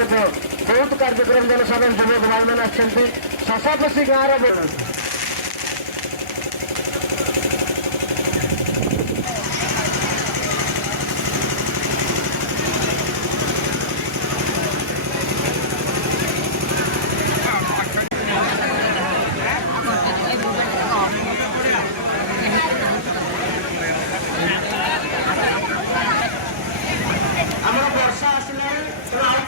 बहुत कार्यक्रम जनसाधारण युवक भाई मैंने शशापसी गाँव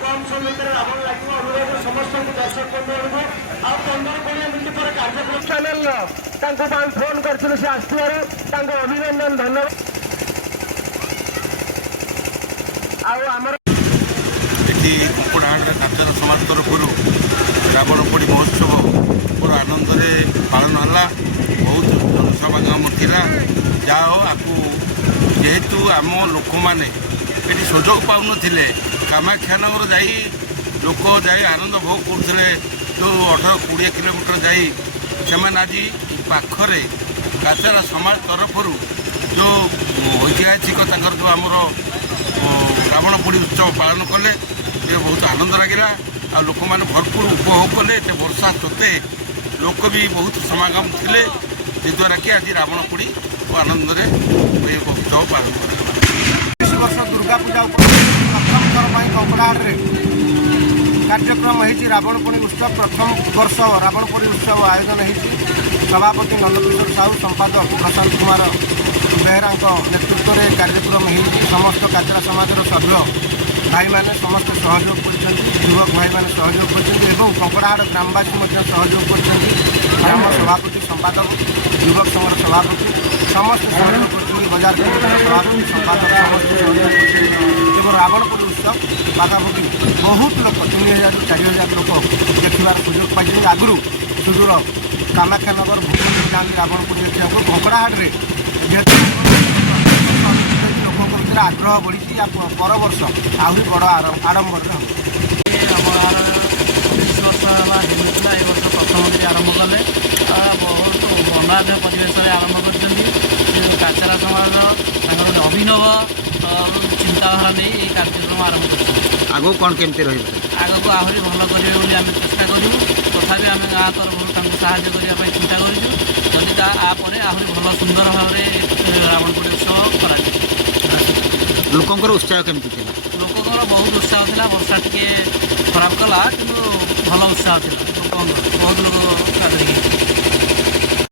कम समय रावण लगे अनुरोध समस्त दर्शक बंधु आ 15-20 मिनट पर कार्यक्रम चैनल फोन कर अभिनंदन धन्यवाद कुकुड़ाहाट काचार समाज तरफ रावण पोड़ी महोत्सव पूरा आनंद पालन है। बहुत जनसमागम था जाओ आपको जेहेतु आम लोक मैंने ये सुजोग पाऊन कामाख्यानगर जा लोक जा आनंद भोग करते जो 18-20 किलोमीटर जाई आज पाखरे काचारा समाज तरफ जो ऐतिहासिक जो आमर रावण पोड़ी उत्सव पालन कले ये बहुत आनंद लगे आ लोक मैंने भरपूर उपभोग कले वर्षा सत्ते लोक भी बहुत समागम थे जद्वारा कि आज रावण पोड़ी आनंद उत्सव पालन कर वर्ष दुर्गा पूजा प्रथम थर कंकड़ाहाट कार्यक्रम होती रावण पोड़ी उत्सव प्रथम वर्ष रावण पोड़ी उत्सव आयोजन होती सभापति नंदकिशोर साहू संपादक प्रशांत कुमार बेहरा नेतृत्व में कार्यक्रम होती समस्त काचरा समाज सभ्य भाई मैंने समस्त सहयोग कर युवक भाई मैंने सहयोग कर कंकड़ाहाट ग्रामवासी सहयोग कर ग्राम सभापति संपादक युवक संघर सभापति समस्त सहयोग कर बजार सभापति संपादक समस्त सहयोग कर रावण पोड़ी उत्सव पाखापाखि बहुत लोग 3000-4000 लोग देखार सुजोग पाई आगु सुदूर कामाख्यानगर भुवनेश्वर जाती रावण पोड़ी देखा कंकड़ाहाट जेहेतु लोक भर आग्रह बढ़ी पर वर्ष आहरी बड़ आडम्बर वर्ष प्रथम आरंभ कले बहुत बंधाध्य परिवेश आरंभ कर काचारा समाज अभिनव चिंताधारा नहीं कार्यक्रम आरंभ कर आगो कौन केमती रही आग को आहरी भल करेंगे आम चेष्टा करूँ तथापि आम गाँ तरफ साहाय्य करने चिंता करूँ जदि आहरी भल सुंदर भाव में रावण पोड़ी उत्सव कर लोकंर उत्साह केमती लोकंर बहुत उत्साह था वर्षा टी खराब कला कि भल उत्साह था लोक बहुत लोग